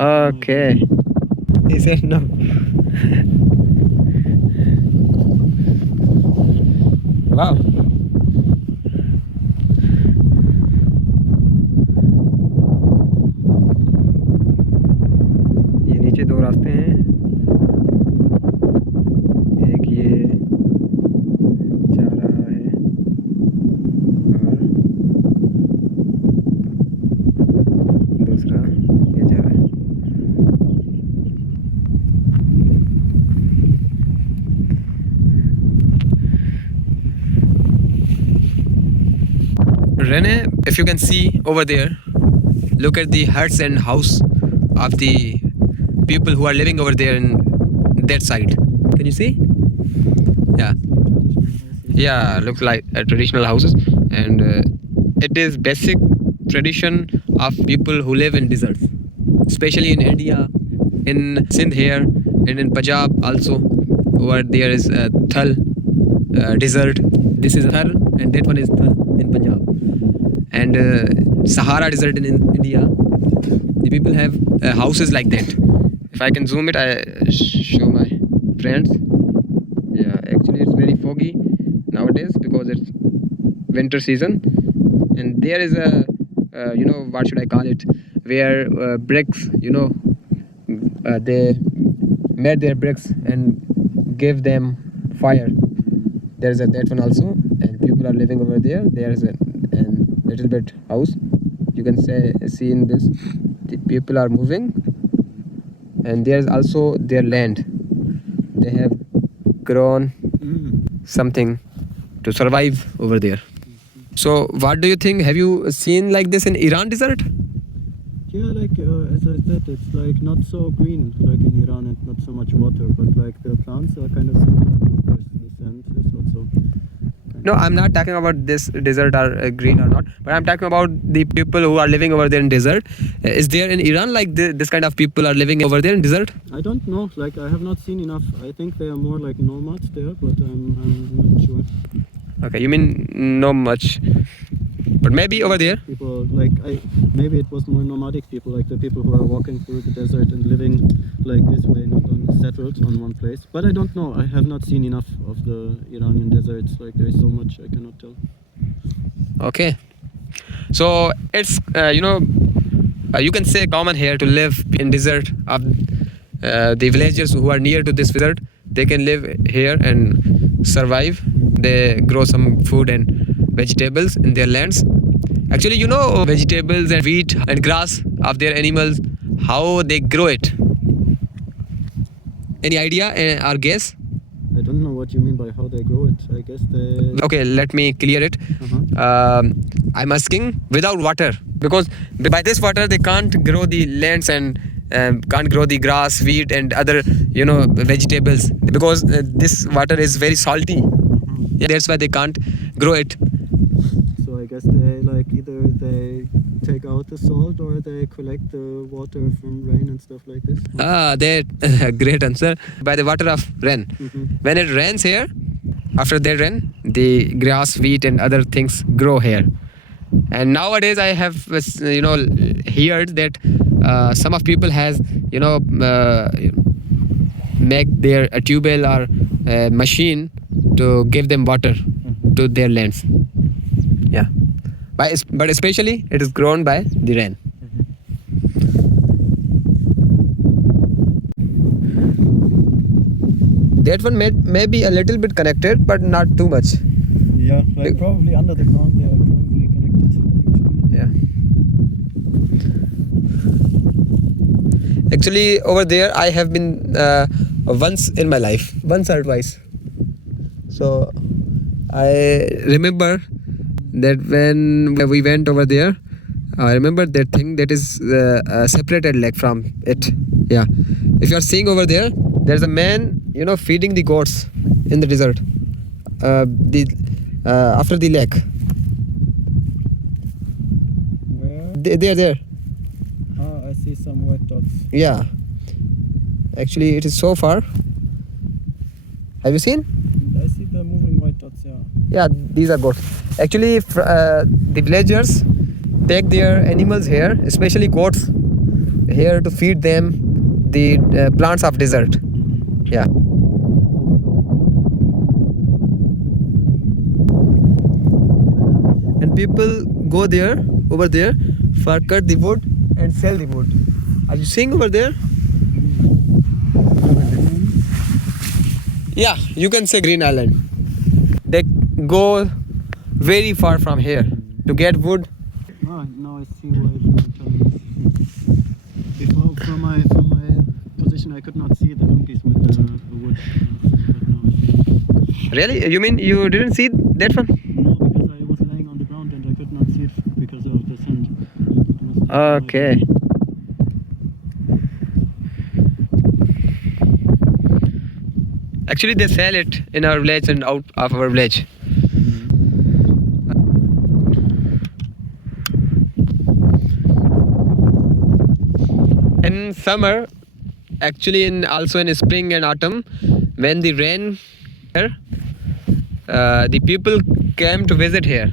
Okay. He said no. Wow. ये नीचे दो रास्ते हैं, एक ये जा रहा है और दूसरा ये जा रहा है. Rene, if you can see over there, look at the huts and house of the people who are living over there in that side. Can you see? Yeah. Yeah, looks like traditional houses, and it is basic tradition of people who live in deserts, especially in India, in Sindh here, and in Punjab also, where there is a Thal desert. This is Thar, and that one is Thal in Punjab. And Sahara desert in India, the people have houses like that. If I can zoom it, I show my friends. Yeah, actually it's very foggy nowadays because it's winter season, and there is a what should I call it, where bricks, they made their bricks and gave them fire. There is that one also, and people are living over there. There is a little bit house, you can see in this. The people are moving, and there is also their land. They have grown something to survive over there. So what do you think? Have you seen like this in Iran desert? Yeah, like as I said, it's like not so green like in Iran and not so much water, but like the plants are kind of similar. Of course, the sand is also. No, I'm not talking about this desert are green or not, but I'm talking about the people who are living over there in desert. Is there in Iran like this kind of people are living over there in desert? I don't know. Like I have not seen enough. I think they are more like nomads there, but I'm not sure. Okay, you mean no much, but maybe over there. People like maybe it was more nomadic people, like the people who are walking through the desert and living like this way, not settled on one place. But I don't know. I have not seen enough of the Iranian deserts. Like there is so much I cannot tell. Okay, so it's you can say common here to live in desert. Of the villagers who are near to this desert, they can live here and survive. They grow some food and vegetables in their lands. Actually, vegetables and wheat and grass of their animals, how they grow it. Any idea or guess? I don't know what you mean by how they grow it. I guess they... Okay, let me clear it. I'm asking without water, because by this water they can't grow the lands and can't grow the grass, wheat and other vegetables, because this water is very salty. Yeah, that's why they can't grow it. So I guess they either they take out the salt or they collect the water from rain and stuff like this. That great answer. By the water of rain. When it rains here, after that rain, the grass, wheat and other things grow here. And nowadays I have heard that some of people has make their a tubewell or machine to give them water to their lands. Yeah, but especially it is grown by the rain. That one may be a little bit connected, but not too much. Yeah, like probably under the ground they are probably connected. Yeah. Actually, over there I have been once in my life, once or twice. So I remember that when we went over there, I remember that thing that is separated like from it. Yeah. If you are seeing over there, there's a man, feeding the goats in the desert. After the lake. Where? They are there. Ah, I see some white dots. Yeah. Actually, it is so far. Have you seen? I see the moving white dots, yeah. Yeah, these are goats. Actually, the villagers take their animals here, especially goats. here to feed them the plants of desert. Yeah. And people go there, over there, for cut the wood and sell the wood. Are you seeing over there? Yeah, you can say Green Island. They go very far from here to get wood. Ah, now I see why you were telling me. Before, from my position, I could not see the donkeys with the wood. But now I see. Really? You mean you didn't see that one? No, because I was laying on the ground and I could not see it because of the sand. It was Okay. Actually, they sell it in our village and out of our village. In summer, actually, also in spring and autumn, when the rain here, the people came to visit here.